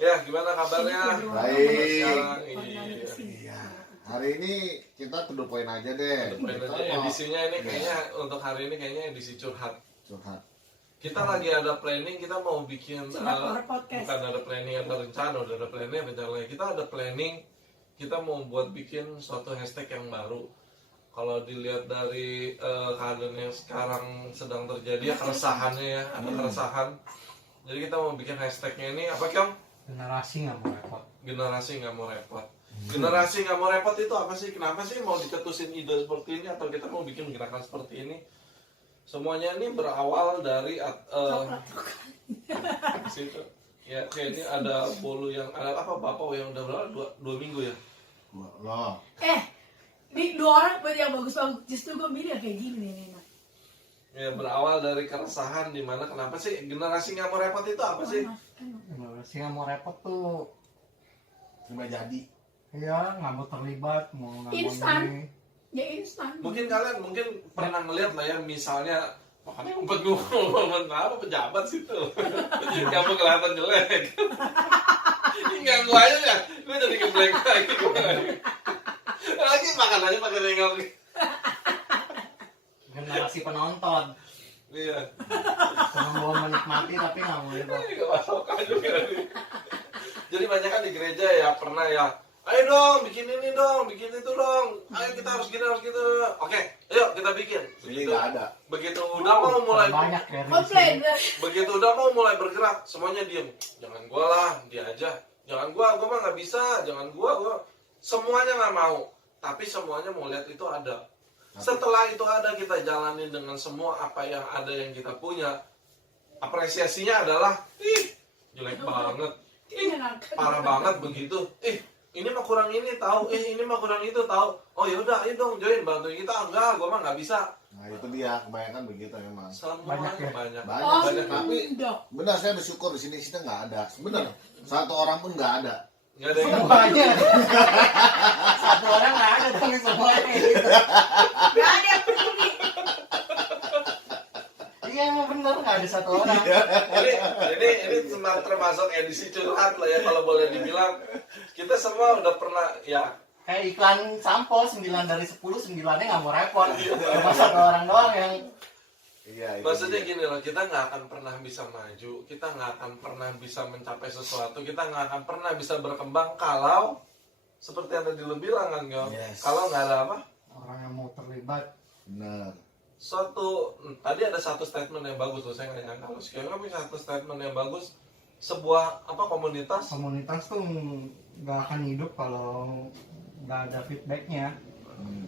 Ya, gimana kabarnya? Baik. Iya. Hari ini kita to the point aja deh. Edisinya ini kayaknya untuk hari ini kayaknya edisi curhat. Kita Curhat. lagi ada planning, kita mau bikin podcast. bukan ada planning, ada rencana, udah ada planning, rencana. Kita ada planning, kita mau buat bikin suatu hashtag yang baru. Kalau dilihat dari keadaan yang sekarang sedang terjadi, keresahannya ya, ada keresahan. Jadi kita mau bikin hashtagnya ini apa, Kyong? Generasi nggak mau repot. Generasi nggak mau repot. Generasi nggak mau repot itu apa sih? Kenapa sih mau diketusin ide seperti ini atau kita mau bikin gerakan seperti ini? Semuanya ini berawal dari situ. Ya, kayak ini ada bolu yang ada apa bapak yang udah berapa? Dua minggu ya. Loh. Ini 2 orang yang bagus-bagus, justru gue milih yang kayak gini nih. Ya, berawal dari keresahan di mana kenapa sih generasi nggak mau repot itu apa sih? Generasi nggak mau repot tuh. Terima jadi. Iya, nggak mau terlibat, mau nggak mau Instan. ini. Ya instan. Mungkin kalian pernah ngeliat lah ya, misalnya makanya ngumpet apa pejabat situ nggak mau kelihatan jelek. Ini ganggu aja ya, gue jadi ngeblank lagi makan aja pakai nengok. Generasi penonton. Iya. Cuma mau menikmati tapi nggak mau itu. Nggak masuk aja. Jadi banyak kan di gereja ya pernah ya. Ayo dong, bikin ini dong, bikin itu dong. Ayo kita harus gini, harus gitu. Oke, ayo kita bikin. Ini nggak ada. Begitu udah mau mulai Banyak ya. Komplain. begitu udah mau mulai bergerak, semuanya diem. Jangan gua lah, dia aja. Jangan gua mah nggak bisa. Jangan gua. Semuanya nggak mau. Tapi semuanya mau lihat itu ada. Setelah itu ada, kita jalanin dengan semua apa yang ada yang kita punya. Apresiasinya adalah, jelek banget. Parah banget begitu. Ini mah kurang ini tahu. Ini mah kurang itu tahu. Oh ya udah, ayo dong join bantuin kita. Enggak, gua mah nggak bisa. Nah itu dia, kebanyakan begitu memang. Semuanya Banyak ya? banyak. Banyak, tapi enggak. benar saya bersyukur di sini nggak ada. Benar, satu orang pun nggak ada. Nggak ada yang Semuanya. Satu orang nggak ada tapi semuanya. Gak ada yang peduli. Iya emang bener nggak ada satu orang. ini termasuk edisi curhat lah ya kalau boleh dibilang. Kita semua udah pernah ya. Kayak iklan sampo 9 dari 10 9-nya nggak mau repot. Cuma satu orang doang yang Iya. Maksudnya gini loh, kita nggak akan pernah bisa maju, kita nggak akan pernah bisa mencapai sesuatu, kita nggak akan pernah bisa berkembang kalau seperti yang tadi lo bilang kan, Yes. kalau nggak ada apa? orang yang mau terlibat. Benar. Tadi ada satu statement yang bagus loh, saya nggak nyangka loh. Sekarang punya satu statement yang bagus, sebuah komunitas. Komunitas tuh nggak akan hidup kalau nggak ada feedbacknya.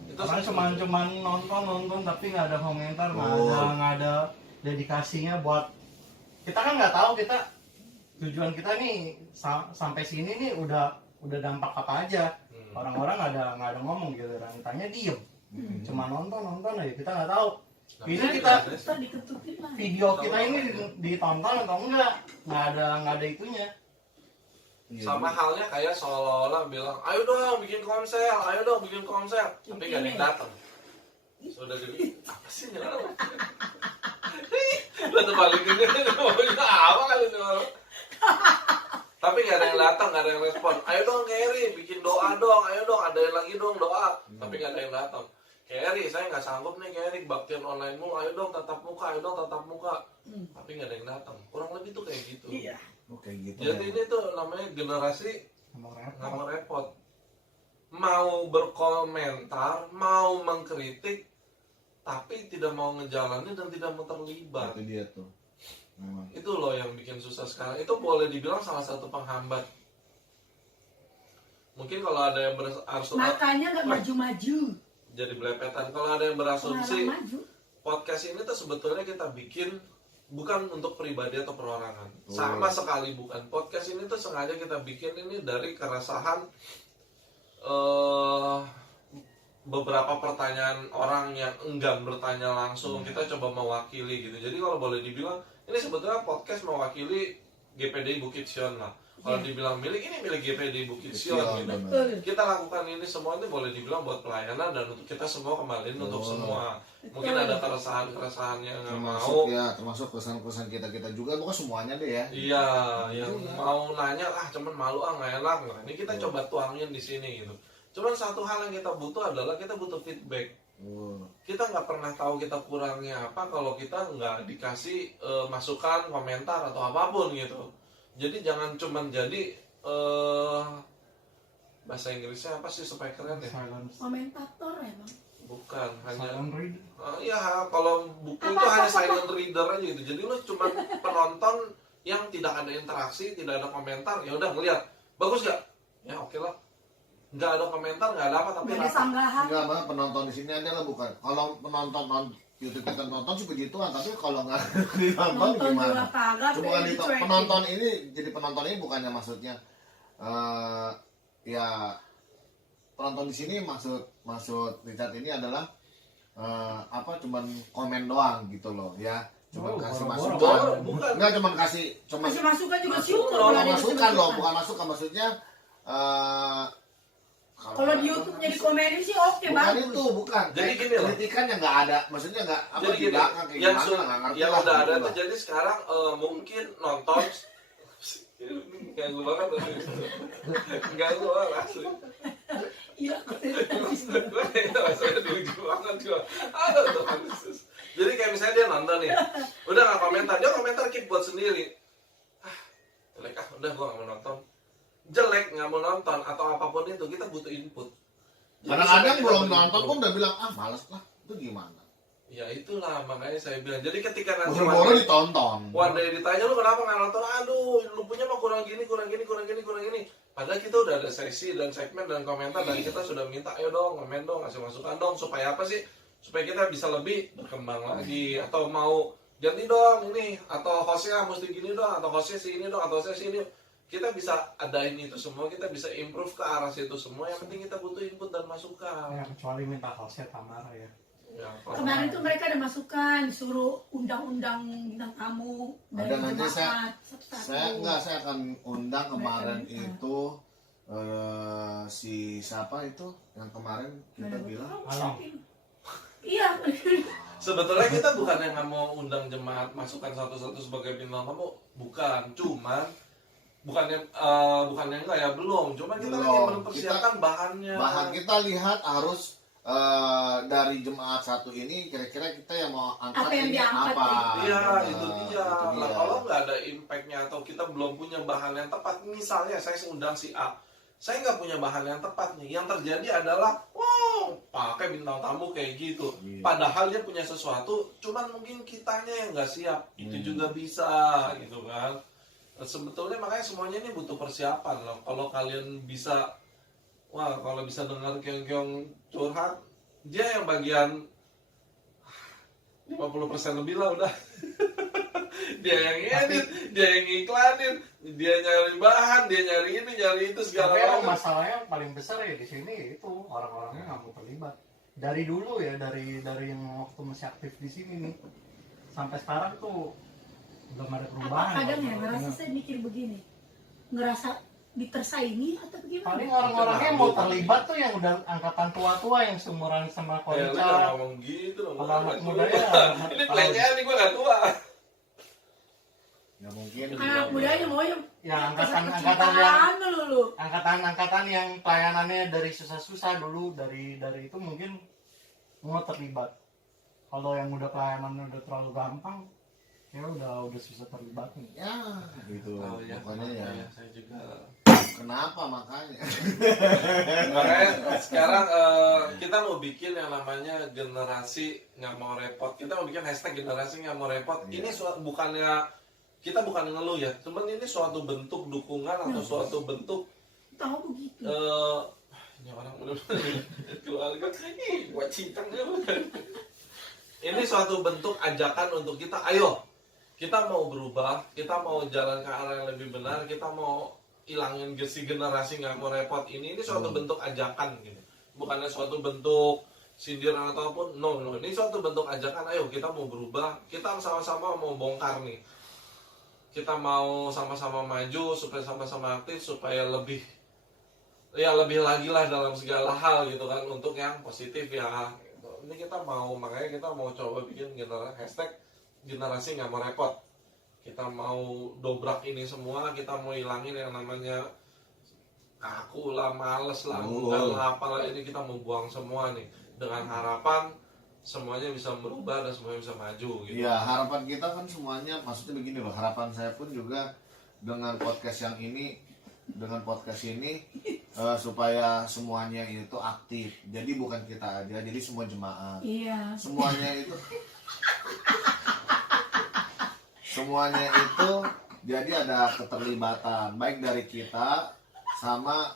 Itu Orang cuman nonton tapi nggak ada komentar, nggak ada dedikasinya buat kita kan nggak tahu kita tujuan kita nih sampai sini nih udah dampak apa aja. Orang-orang nggak ada ngomong gitu, orang tanya diem, cuma nonton aja, kita nggak tahu. Ini kita diketukin lah. video kita ini ditonton atau nggak ada itunya. Sama halnya kayak seolah-olah bilang, ayo dong bikin komsel, tapi gak ada yang datang. Sudah jadi apa sih nyala? Udah terbalikin apa kali nyala? Tapi gak ada yang datang, gak ada yang respon. Ayo dong Kerry, bikin doa dong, ayo dong adain lagi dong doa. Tapi gak ada yang datang. Kerry, saya nggak sanggup nih Kerry, baktian online mu, ayo dong tatap muka. Tapi gak ada yang datang. Kurang lebih tuh kayak gitu. Iya. Oke gitu. Jadi ini tuh namanya generasi Nggak nggak mau repot, mau berkomentar, mau mengkritik, tapi tidak mau ngejalanin dan tidak mau terlibat. Itu dia tuh. Memang. Itu loh yang bikin susah sekarang. Itu boleh dibilang salah satu penghambat. Mungkin kalau ada yang berasumsi Makanya nggak maju-maju. jadi belepetan. Kalau ada yang berasumsi Orang maju. podcast ini tuh sebetulnya kita bikin bukan untuk pribadi atau perorangan. Oh. Sama sekali bukan. Podcast ini tuh sengaja kita bikin ini dari keresahan beberapa pertanyaan orang yang enggan bertanya langsung. Kita coba mewakili gitu. Jadi kalau boleh dibilang ini sebetulnya podcast mewakili GPDI Bukit Sion lah. Kalau Iya. dibilang milik ini milik GPDI Bukit Sion, Sion gitu. benar. Betul. Kita lakukan ini semua ini boleh dibilang buat pelayanan dan untuk kita semua kembaliin untuk Oh. semua. Mungkin Betul. ada keresahan yang nggak mau. Termasuk ya, termasuk pesan-pesan kita juga, bukan semuanya deh ya. Iya, yang Iya. mau nanya cuman malu nggak enak. Nah, ini kita coba tuangin di sini gitu. Cuman satu hal yang kita butuh adalah kita butuh feedback. Oh. Kita nggak pernah tahu kita kurangnya apa kalau kita nggak dikasih masukan, komentar atau apapun gitu. Jadi jangan cuman jadi bahasa Inggrisnya apa sih supaya keren ya? Silence. Komentator ya bang. Bukan hanya Silent read. ya kalau buku itu Apa? hanya silent reader aja gitu. Jadi lu cuma penonton yang tidak ada interaksi, tidak ada komentar, ya udah ngeliat bagus gak? Ya oke lah. Nggak ada komentar, nggak ada apa, tapi Gak ada rata. sanggahan. Enggak bang, penonton di sini adalah bukan. Kalau penonton YouTube kita nonton sih begituan, tapi kalau nggak ditonton Nonton juga gimana? kagak. Cuma kayak dicuekin. penonton ini jadi penonton ini bukannya maksudnya ya penonton di sini maksud Richard ini adalah apa cuman komen doang gitu loh ya, cuman Oh, kasih boro-boro. masukan. Bukan. Enggak cuman kasih cuman Kasih masukan juga Masuk syukur. loh, kalau ada yang masukan disebut loh, masukan. bukan masukan maksudnya Kalau di YouTube-nya dikomenin sih oke bukan bagus. itu bukan. Jadi Kayak gini loh. kritikan yang nggak ada, maksudnya nggak apa Jadi di gini, belakang kayak yang, gimana nggak ngerti yang lah, udah gitu ada lah. tuh jadi sekarang mungkin nonton ganggu banget ganggu banget asli. Iya. Saya diuji banget juga. Aduh Tuhan Yesus. Jadi kayak misalnya dia nonton nih, udah nggak komentar, dia komentar keep buat sendiri. Jelek udah gua nggak mau nonton. Jelek nggak mau nonton atau apapun itu kita butuh input. Jadi Kadang-kadang supaya belum kita nonton berimprove. pun udah bilang males lah, itu gimana? Ya itulah makanya saya bilang. Jadi ketika nanti Boro-boro ditonton. one day ditanya lu kenapa nggak nonton? Aduh, lu punya mah kurang gini. Padahal kita udah ada sesi dan segmen dan komentar dan kita sudah minta, ayo dong, komen dong, kasih masukan dong, supaya apa sih? Supaya kita bisa lebih berkembang lagi, atau mau ganti dong ini, atau hostnya mesti gini dong, atau hostnya sini dong, atau hostnya sini. Kita bisa adain itu semua, kita bisa improve ke arah situ semua. Yang penting kita butuh input dan masukan. Ya, kecuali minta hostnya Tamara ya. Ya, Kemarin tuh mereka ada masukan disuruh undang-undang bintang tamu dari Ada nanti jemaat satu-satu. saya akan undang kemarin Mereka minta. itu si siapa itu yang kemarin kita Mana bilang gua tahu, Alam. siapa? Iya. sebetulnya kita bukan yang nggak mau undang jemaat masukkan satu-satu sebagai bintang tamu, bukan. Cuman bukannya enggak ya, belum. Cuman kita lagi Belum. mempersiapkan bahannya. bahan kita lihat harus dari jemaat satu ini kira-kira kita yang mau angkat Apa yang ini diangkat apa? Iya, Benar, itu dia. itu Nah, dia. kalau nggak ada impactnya atau kita belum punya bahan yang tepat, misalnya saya undang si A, saya nggak punya bahan yang tepat nih. Yang terjadi adalah, wow, pakai bintang tamu kayak gitu. Iya. Padahal dia punya sesuatu, cuman mungkin kitanya yang nggak siap. Itu juga bisa, gitu kan. Sebetulnya makanya semuanya ini butuh persiapan loh. Kalau kalian bisa, wah, kalau bisa dengar keong-keong curhat, dia yang bagian 50% lebih lah udah. Dia yang edit, dia yang iklanin, dia nyari bahan, dia nyari ini, nyari itu segala Tapi yang macam. masalahnya paling besar ya di sini itu orang-orangnya nggak mau terlibat. Dari dulu ya, dari yang waktu masih aktif di sini nih sampai sekarang tuh belum ada Apa perubahan. kadang ya orang-orangnya. ngerasa saya mikir begini, ngerasa ditersaingi atau bagaimana? Paling orang-orangnya yang mau terlibat tuh yang udah angkatan tua-tua yang seumuran sama Ya, lu jangan Korica. ngomong gitu dong. Kalau gua anak nggak muda tua. ya, Ini pelecehan nih, gue gak tua. Ya mungkin Anak mudanya mau yang Ya, angkatan-angkatan kecintaan lu. angkatan yang pelayanannya dari susah-susah dulu, dari itu mungkin mau terlibat. Kalau yang udah pelayanannya udah terlalu gampang, ya udah susah terlibat nih. ya gitu Oh, ya, pokoknya ya saya juga. kenapa makanya Makanya sekarang kita mau bikin yang namanya generasi nggak mau repot. Kita mau bikin hashtag generasi nggak mau repot. Iya. Ini bukannya kita bukan ngeluh ya, cuman ini suatu bentuk dukungan atau suatu bentuk Tahu begitu. ini orang udah keluarga buat cintang ini suatu bentuk ajakan untuk kita, ayo kita mau berubah, kita mau jalan ke arah yang lebih benar, kita mau ilangin si generasi nggak mau repot ini suatu bentuk ajakan gitu, bukannya suatu bentuk sindiran ataupun no, ini suatu bentuk ajakan, ayo kita mau berubah, kita sama-sama mau bongkar nih kita mau sama-sama maju, supaya sama-sama aktif, supaya lebih lagi lah dalam segala hal gitu kan, untuk yang positif ya. Ini kita makanya kita mau coba bikin hashtag generasi nggak mau repot. Kita mau dobrak ini semua, kita mau hilangin yang namanya kaku lah, males lah, enggak lah, apalah, ini kita mau buang semua nih, dengan harapan semuanya bisa berubah dan semuanya bisa maju gitu. Iya, harapan kita kan semuanya, maksudnya begini loh, harapan saya pun juga dengan podcast ini supaya semuanya itu aktif. Jadi bukan kita aja, jadi semua jemaat. Iya. Semuanya itu jadi ada keterlibatan baik dari kita sama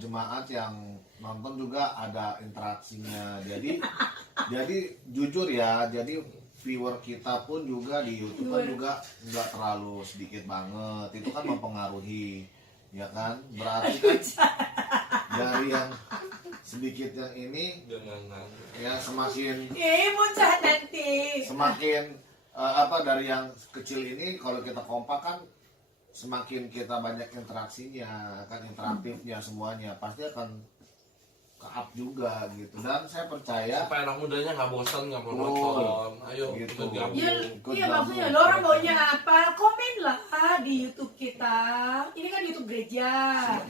jemaat yang nonton juga ada interaksinya. Jadi jujur ya, jadi viewer kita pun juga di YouTube kan juga nggak terlalu sedikit banget. Itu kan mempengaruhi, ya kan? Berarti kan dari yang sedikit yang ini ya semakin dari yang kecil ini, kalau kita kompak kan semakin kita banyak interaksinya kan, interaktifnya semuanya pasti akan ke-up juga gitu. Dan saya percaya supaya anak mudanya nggak bosan, nggak monoton. Ayo gitu. ikut gabung. Iya maksudnya lo orang maunya apa, komen lah di YouTube kita. Ini kan YouTube gereja.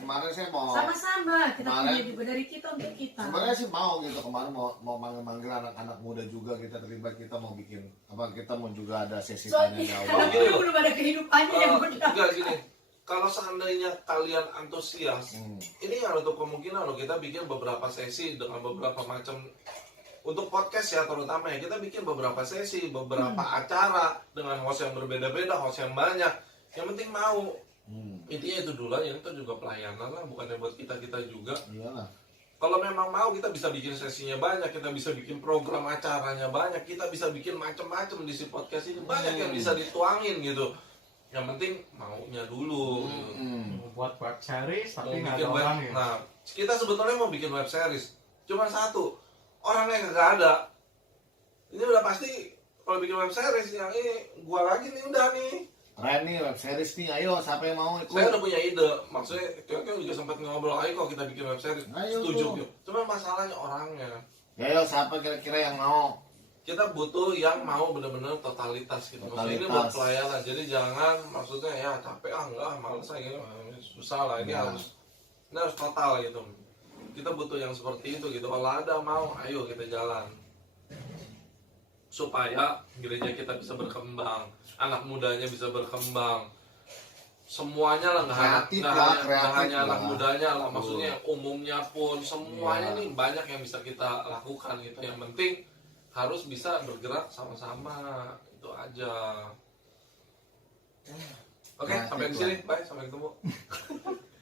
Kemarin saya mau Sama-sama kita punya juga dari kita untuk kita. sebenarnya sih mau gitu, kemarin mau manggil anak-anak muda juga, kita terlibat, kita mau bikin kita mau juga ada sesi tanya Soalnya jawab. karena belum ada kehidupannya yang udah. Enggak gini, kalau seandainya kalian antusias, ini yang untuk kemungkinan loh, kita bikin beberapa sesi dengan beberapa macam, untuk podcast ya terutama ya, kita bikin beberapa sesi, beberapa acara dengan host yang berbeda-beda, host yang banyak. Yang penting mau. Intinya itu dulu aja, itu juga pelayanan lah, bukannya buat kita juga. Iyalah. Kalau memang mau, kita bisa bikin sesinya banyak, kita bisa bikin program acaranya banyak, kita bisa bikin macam-macam di si podcast ini, banyak yang bisa dituangin gitu. Yang penting maunya dulu. Buat web series Mau tapi nggak ada bikin orang web, ya. nah kita sebetulnya mau bikin web series, cuma satu, orangnya nggak ada. Ini udah pasti kalau bikin web series yang ini gua lagi nih, udah nih. Keren nih web series nih, ayo siapa yang mau ikut? Saya udah punya ide, maksudnya Tio juga sempat ngobrol, ayo kok kita bikin web series. Ayo, Setuju tuh. Tio. Cuma masalahnya orangnya. Ayo siapa kira-kira yang mau? Kita butuh yang mau bener-bener totalitas gitu. Maksudnya ini buat pelayanan, jadi jangan maksudnya ya capek enggak, males aja, susah lah, ini harus total gitu. Kita butuh yang seperti itu gitu. Kalau ada mau, ayo kita jalan, supaya gereja kita bisa berkembang, anak mudanya bisa berkembang, semuanya lah, nggak hanya anak mudanya lah, maksudnya umumnya pun semuanya nih banyak yang bisa kita lakukan gitu. Yang penting harus bisa bergerak sama-sama, itu aja. Oke, sampai di sini, bye, sampai ketemu.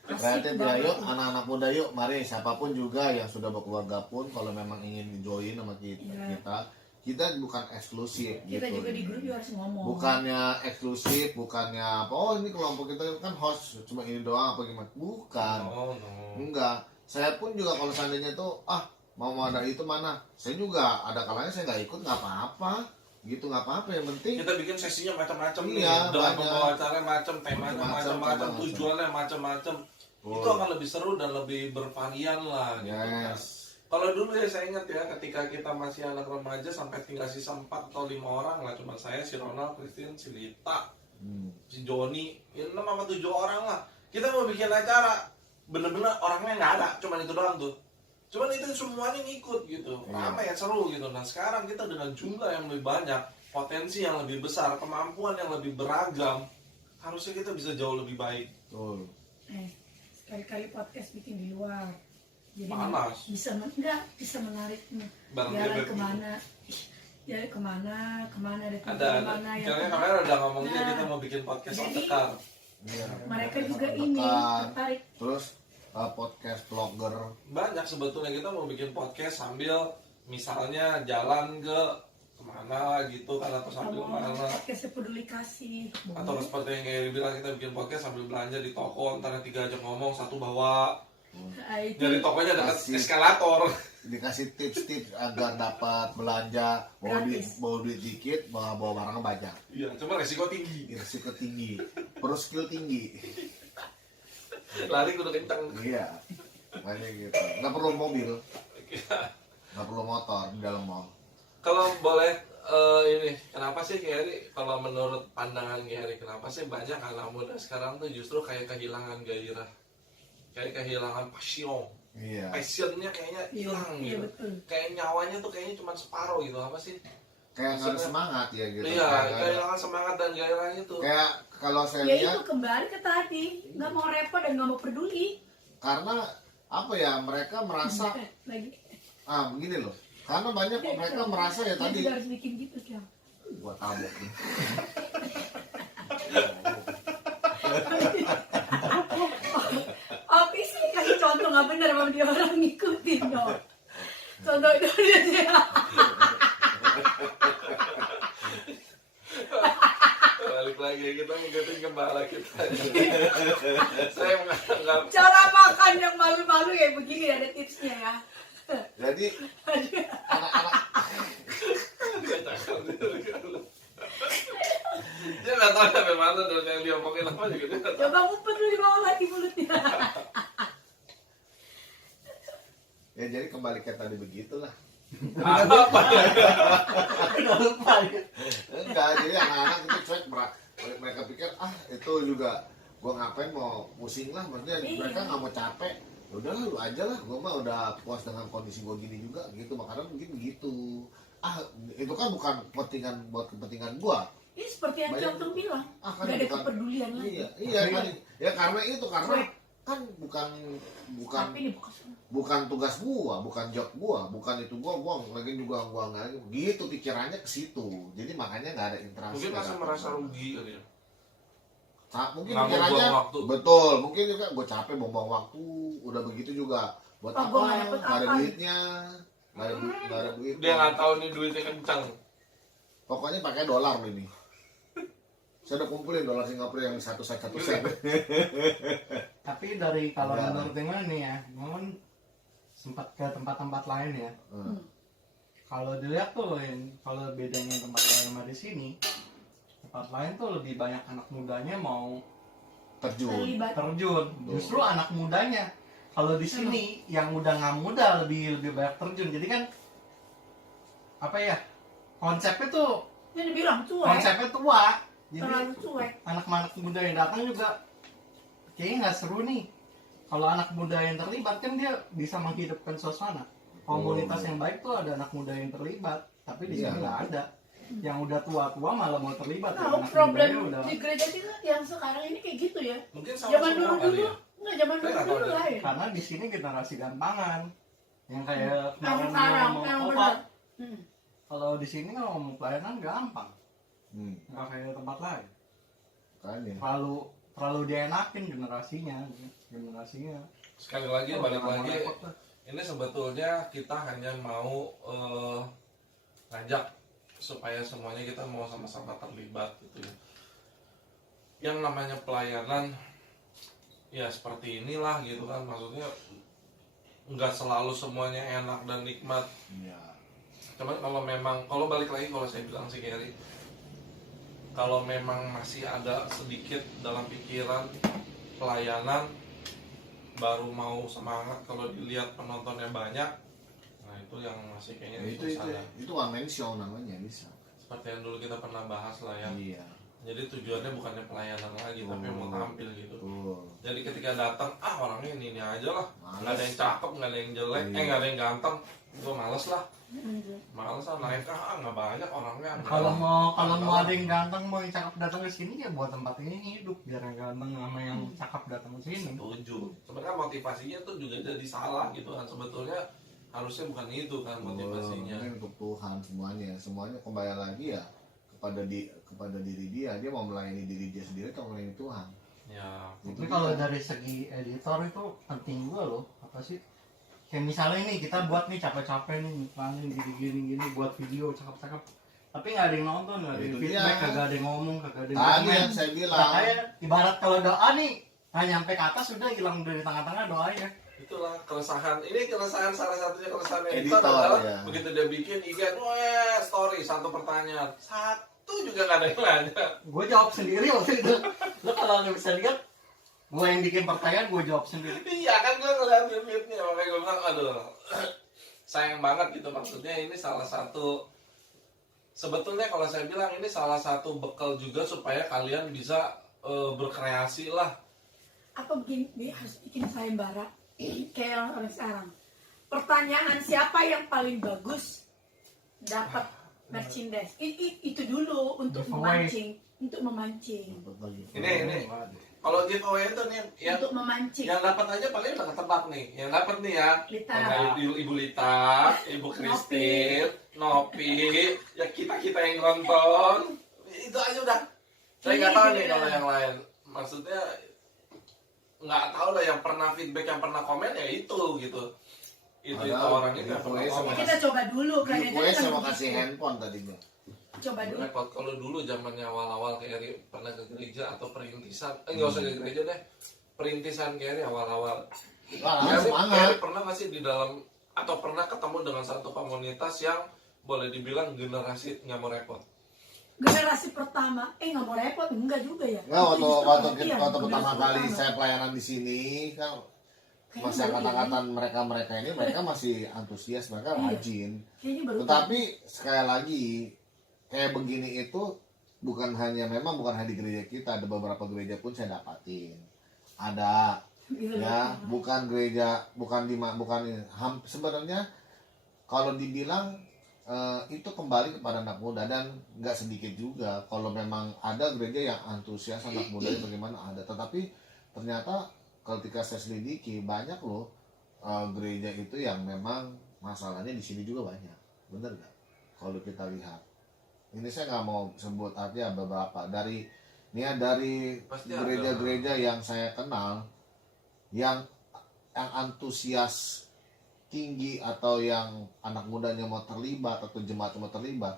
Kreatif ya, yuk anak-anak muda yuk, mari siapapun juga yang sudah berkeluarga pun kalau memang ingin join sama kita bukan eksklusif Kita gitu. juga di grup juga harus ngomong. Bukannya eksklusif, bukannya apa, oh ini kelompok kita kan host cuma ini doang apa gimana, bukan. Enggak, saya pun juga kalau seandainya tuh mau ada itu mana, saya juga ada kalanya saya nggak ikut, nggak apa-apa gitu, nggak apa-apa, yang penting kita bikin sesinya macam-macam nih, iya, dengan banyak. membawa acara macam, temanya macam-macam, tujuannya macam-macam. Itu akan lebih seru dan lebih bervarian lah gitu kan. Kalau dulu ya saya ingat ya, ketika kita masih anak remaja sampai tinggal sisa 4 atau 5 orang lah, cuma saya, si Ronald, Christine, si Lita, si Joni, ya 6 sama 7 orang lah. Kita mau bikin acara, bener-bener orangnya nggak ada, cuma itu doang tuh. Cuman itu semuanya ngikut gitu, ramai, seru gitu. Nah sekarang kita dengan jumlah yang lebih banyak, potensi yang lebih besar, kemampuan yang lebih beragam, harusnya kita bisa jauh lebih baik. Sekali-kali podcast bikin di luar, jadi panas, bisa menarik jalan kemana, jalan kemana dari ada kemana yang karena kemarin udah ngomongnya kita mau bikin podcast on the car. mereka juga ini tertarik. Terus podcast vlogger Banyak sebetulnya, kita mau bikin podcast sambil misalnya jalan ke kemana gitu kan, atau sambil kemana, Podcast peduli kasih, atau seperti yang kayak bilang, kita bikin podcast sambil belanja di toko, antara 3 ajak ngomong, 1 bawa Nah, itu Dari tokonya dekat Masih. eskalator. Dikasih tips-tips agar dapat belanja, Gratis. bawa duit dikit, bawa barang banyak. Iya, cuma resiko tinggi. Risiko tinggi, perlu skill tinggi. Lari kudu kencang. Iya, makanya gitu. Nggak perlu mobil, nggak perlu motor di dalam mall. Kalau boleh ini, kenapa sih Gary, kalau menurut pandangan Gary, kenapa sih banyak anak muda sekarang tuh justru kayak kehilangan gairah, kayak kehilangan Iya. passionnya kayaknya hilang Iya, gitu, betul. kayak nyawanya tuh kayaknya cuma separuh gitu, apa sih? Kayak nggak ada Maksudnya- semangat ya gitu. Iya, Kayak nggak ada- kehilangan semangat dan gairahnya tuh. Kayak kalau saya Ya lihat, itu kembali ke tadi, nggak mau repot dan nggak mau peduli. karena apa ya, mereka merasa Lagi. begini loh. Karena banyak mereka merasa ya Dia tadi, juga harus bikin gitu kan. gua tabok nih. Opi sih kasih contoh nggak benar sama dia orang ngikutin dong. Contoh itu dia. Balik lagi kita ngikutin gembala kita. Saya menganggap Cara makan yang malu-malu ya begini ada tipsnya ya. Jadi anak-anak dia nggak tahu sampai mana dan yang dia omongin apa juga dia nggak tahu. Coba ngumpet dulu di bawah lagi mulutnya. ya jadi kembali ke tadi begitulah. Apa? Udah lupa ya. Enggak, jadi anak-anak itu cuek, mereka pikir itu juga gua ngapain mau pusing lah, maksudnya Iya. mereka nggak mau capek. Ya udahlah lu aja lah, gua mah udah puas dengan kondisi gua gini juga gitu, makanya mungkin begitu. Itu kan bukan kepentingan buat kepentingan gua. Ini seperti yang Banyak- Contoh bilang, Kan nggak ada bukan- kepedulian lagi. Iya kan, ya karena itu karena Cuek. kan bukan Tapi ini bukan bukan tugas gua, bukan job gua, bukan itu gua lagi juga gua nggak gitu pikirannya ke situ. Jadi makanya nggak ada interaksi. Mungkin nggak masih ada merasa apa-apa. rugi kali ya. Mungkin Nggak mau pikirannya buang waktu. betul, mungkin juga gue capek buang waktu, udah begitu juga buat Oh, apa? gua nggak dapet Nggak ada apa. duitnya, nggak ada duit. Dia nggak tahu nih duitnya kencang. Pokoknya pakai dolar loh ini. Saya udah kumpulin dolar Singapura yang satu sen. Tapi dari kalau Enggak. menurut Dengar nih ya, namun sempat ke tempat-tempat lain ya. Kalau dilihat tuh, kalau bedanya tempat lain sama di sini, tempat lain tuh lebih banyak anak mudanya mau Terjun. terlibat. terjun. Justru anak mudanya. Kalau di sini yang udah nggak muda lebih banyak terjun. Jadi kan apa ya? Konsepnya tuh Ini dibilang cuek, konsepnya tua. Jadi terlalu cuek. anak-anak muda yang datang juga kayaknya nggak seru nih. Kalau anak muda yang terlibat kan dia bisa menghidupkan suasana. Komunitas yang baik tuh ada anak muda yang terlibat, tapi di sini Iya. nggak ada. Yang udah tua-tua malah mau terlibat. Nah, Yang anak problem mudanya udah. di gereja kita yang sekarang ini kayak gitu ya. Mungkin sama Zaman semua kali dulu-dulu, ya. enggak zaman Saya nggak tahu dulu-dulu deh. lain. Karena di sini generasi gampangan. Yang kayak Yang kemarin sekarang, ngomong yang opat. benar. Hmm. Kalau di sini kalau ngomong pelayanan gampang, Hmm, nggak kayak tempat lain. kan ya. Terlalu dienakin generasinya. Sekali lagi Oh, balik nggak mau lagi. repot lah. Ini sebetulnya kita hanya mau ngajak supaya semuanya kita mau sama-sama terlibat gitu ya. Yang namanya pelayanan ya seperti inilah gitu kan, maksudnya nggak selalu semuanya enak dan nikmat. Iya. Cuman kalau balik lagi kalau saya bilang sih Gary, kalau memang masih ada sedikit dalam pikiran pelayanan baru mau semangat kalau dilihat penontonnya banyak, nah itu yang masih kayaknya Ya, susah ya. itu one man show namanya bisa. Seperti yang dulu kita pernah bahas lah ya. Iya. Jadi tujuannya bukannya pelayanan lagi tapi mau tampil gitu. Betul. Jadi ketika datang orangnya ini aja lah, Males. nggak ada yang cakep, nggak ada yang jelek, Iya. nggak ada yang ganteng, gue males lah. Males lah naik nggak banyak orangnya. Kalau mau ada yang ganteng mau yang cakep datang ke sini ya buat tempat ini hidup biar yang ganteng sama yang cakep datang ke sini. Setuju. Sebenarnya motivasinya tuh juga jadi salah gitu kan. Sebetulnya harusnya bukan itu kan motivasinya. Mungkin untuk Tuhan semuanya kembali lagi ya kepada diri dia mau melayani diri dia sendiri atau melayani Tuhan. Ya. Tapi kalau dari segi editor itu penting juga loh. Apa sih? Kayak misalnya nih kita buat nih capek-capek nih iklanin gini buat video cakep-cakep. Tapi nggak ada yang nonton, nggak ada yang Itu feedback, dia. kagak ada yang ngomong, kagak ada yang Tadi komen. yang saya Udah bilang. kayak ibarat kalau doa nih nggak nyampe ke atas sudah hilang dari tengah-tengah doanya. Itulah keresahan. Ini keresahan, salah satunya keresahan editor Editor, adalah ya. begitu dia bikin IG, wah story satu pertanyaan, satu juga nggak ada yang nanya. Gue jawab sendiri waktu itu. Lo kalau nggak bisa lihat, gue yang bikin pertanyaan, gue jawab sendiri. Iya kan, gue ngeliat tweetnya, makanya gue bilang aduh sayang banget gitu. Maksudnya ini salah satu, sebetulnya kalau saya bilang ini salah satu bekal juga supaya kalian bisa berkreasi lah. Apa begini, dia harus bikin sayembara kayak orang sekarang. Pertanyaan siapa yang paling bagus dapat merchandise. Itu dulu untuk Giveaway. memancing. Ini kalau giveaway itu nih yang Untuk memancing. yang dapat aja paling udah ketebak nih. Yang dapat nih ya. Lita. Ibu Lita, Ibu Kristin, Nopi, ya kita yang nonton. Itu aja udah. Saya nggak tahu nih kalau yang lain. Maksudnya nggak tahu lah, yang pernah feedback, yang pernah komen ya itu gitu. Itu Ada, orangnya nggak pernah giveaway sama komen. Kita coba dulu kan. Giveaway sama kasih handphone tadinya. Coba dulu. Repot kalau dulu zamannya awal-awal kayak pernah ke gereja atau perintisan, nggak usah ke gereja deh, perintisan kayak awal-awal. Wah, Kayaknya semangat. pernah nggak sih di dalam atau pernah ketemu dengan satu komunitas yang boleh dibilang generasi nggak mau repot? Generasi pertama, nggak mau repot, enggak juga ya. Nggak, waktu Justru waktu, pengertian, waktu pertama generasi kali pertama. saya pelayanan di sini kan Kayaknya masa baru kata-kata mereka ini mereka masih antusias, mereka Iya. rajin. Kayaknya baru Tetapi sekali lagi kayak begini itu bukan hanya di gereja kita, ada beberapa gereja pun saya dapatin. Ada Gitu ya, loh. bukan gereja, bukan sebenarnya kalau dibilang itu kembali kepada anak muda, dan nggak sedikit juga kalau memang ada gereja yang antusias anak muda bagaimana ada, tetapi ternyata ketika saya selidiki banyak loh gereja itu yang memang masalahnya di sini juga banyak, bener nggak? Kalau kita lihat ini, saya nggak mau sebut aja beberapa dari Pasti ada. gereja-gereja yang saya kenal yang antusias tinggi atau yang anak mudanya mau terlibat atau jemaat mau terlibat,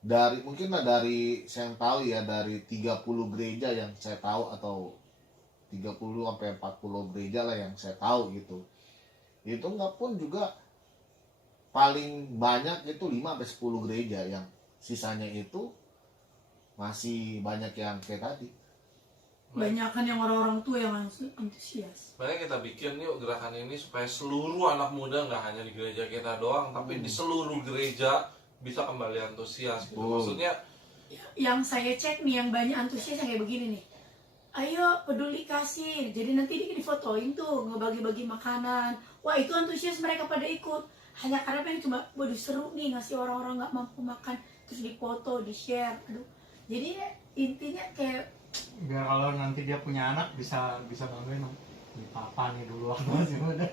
dari mungkinlah dari saya yang tahu ya, dari 30 gereja yang saya tahu atau 30 sampai 40 gereja lah yang saya tahu gitu. Itu enggak pun juga paling banyak itu 5 sampai 10 gereja, yang sisanya itu masih banyak yang kayak tadi. Banyakan yang orang-orang tua yang antusias. Makanya kita bikin yuk gerakan ini supaya seluruh anak muda, nggak hanya di gereja kita doang, tapi di seluruh gereja bisa kembali antusias gitu. Maksudnya Yang saya cek nih, yang banyak antusias yang kayak begini nih. Ayo peduli kasih, jadi nanti difotoin tuh ngebagi-bagi makanan. Wah, itu antusias mereka pada ikut. Hanya karena pengen cuma, waduh seru nih ngasih orang-orang nggak mampu makan, terus difoto, di-share. Aduh. Jadi intinya kayak Biar kalau nanti dia punya anak bisa bantuin. Ini papa nih dulu waktu masih muda.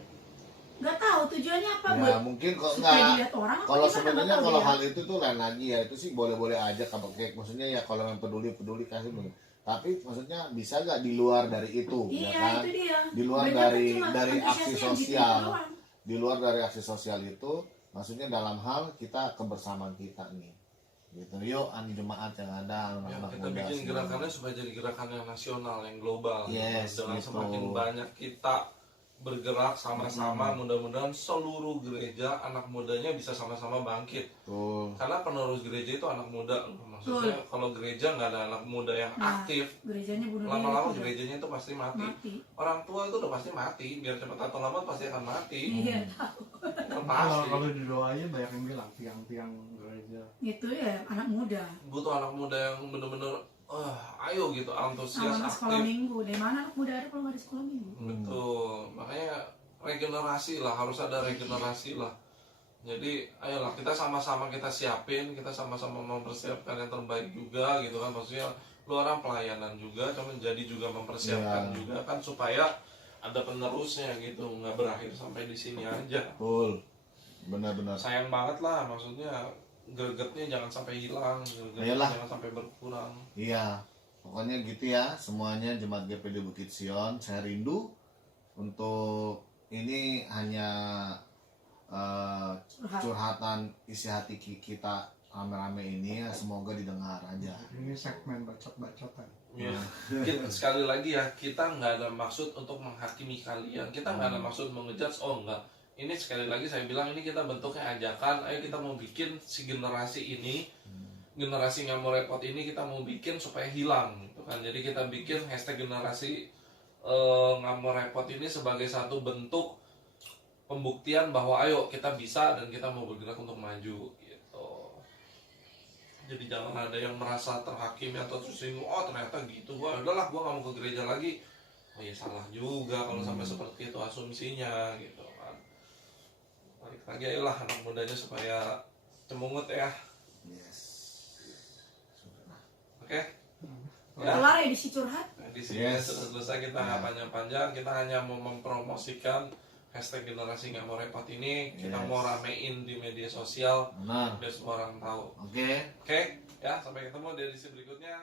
nggak tahu tujuannya apa Ya buat mungkin kok supaya enggak. dilihat orang. apa Kalau gimana, sebenarnya nggak tahu kalau dia. hal itu tuh lain lagi ya, itu sih boleh-boleh aja kalau kayak maksudnya ya kalau yang peduli kasih dulu. Tapi maksudnya bisa nggak di luar dari itu, ya Iya, kan? itu dia. Di luar Kebanyakan cuma dari aksi antusiasnya gitu sosial. doang. Di luar dari aksi sosial itu, maksudnya dalam hal kita kebersamaan kita nih. Gitu. Yuk, jemaat yang ada, ya, anak-anak kita muda bikin semua. gerakannya supaya jadi gerakan yang nasional, yang global. Yes, Dengan gitu. semakin banyak kita bergerak sama-sama, mudah-mudahan seluruh gereja anak mudanya bisa sama-sama bangkit. Tuh. Karena penerus gereja itu anak muda. Maksudnya kalau gereja nggak ada anak muda yang Nah, aktif, gerejanya bunuh lama-lama diri, gerejanya itu pasti mati. mati. Orang tua itu udah pasti mati, biar cepat atau lambat pasti akan mati. Iya, tahu. Kan pasti. Kalau di doa aja banyak yang bilang tiang-tiang gereja. Itu ya anak muda. Butuh anak muda yang bener-bener ayo gitu, antusias, Sama sekolah aktif. minggu. Dari mana anak muda ada kalau nggak ada sekolah minggu? Betul. Makanya regenerasi lah, harus ada regenerasi lah. Jadi ayolah kita sama-sama kita siapin, kita sama-sama mempersiapkan yang terbaik juga gitu kan. Maksudnya lu orang pelayanan juga, cuman jadi juga mempersiapkan Iya. juga kan supaya ada penerusnya gitu, nggak berakhir sampai di sini aja. Betul. Benar-benar. Sayang banget lah, maksudnya gregetnya jangan sampai hilang, gregetnya Ayolah. jangan sampai berkurang. Iya, pokoknya gitu ya semuanya jemaat GPD Bukit Sion. Saya rindu untuk ini hanya curhatan isi hati kita rame-rame ini ya, semoga didengar aja. Ini segmen bacot-bacotan. Ya, sekali lagi ya, kita nggak ada maksud untuk menghakimi kalian, kita nggak ada maksud mengejudge. Oh enggak, ini sekali lagi saya bilang, ini kita bentuknya ajakan. Ayo kita mau bikin si generasi ini, generasi nggak mau repot ini, kita mau bikin supaya hilang gitu kan. Jadi kita bikin hashtag generasi nggak mau repot ini sebagai satu bentuk pembuktian bahwa ayo kita bisa dan kita mau bergerak untuk maju gitu. Jadi jangan ada yang merasa terhakimi atau tersinggung, oh ternyata gitu, wah udahlah gua nggak mau ke gereja lagi. Oh ya salah juga kalau sampai seperti itu asumsinya gitu kan. Balik lagi ayolah anak mudanya supaya cemungut ya. Yes. Oke. Ya. Kelar ya di curhat. Nah, di sini Yes. sudah selesai, kita nggak panjang-panjang, kita hanya mau mempromosikan hashtag generasi nggak mau repot ini. Kita Yes. mau ramein di media sosial Benar. biar semua orang tahu. Oke. Oke, ya sampai ketemu di edisi berikutnya.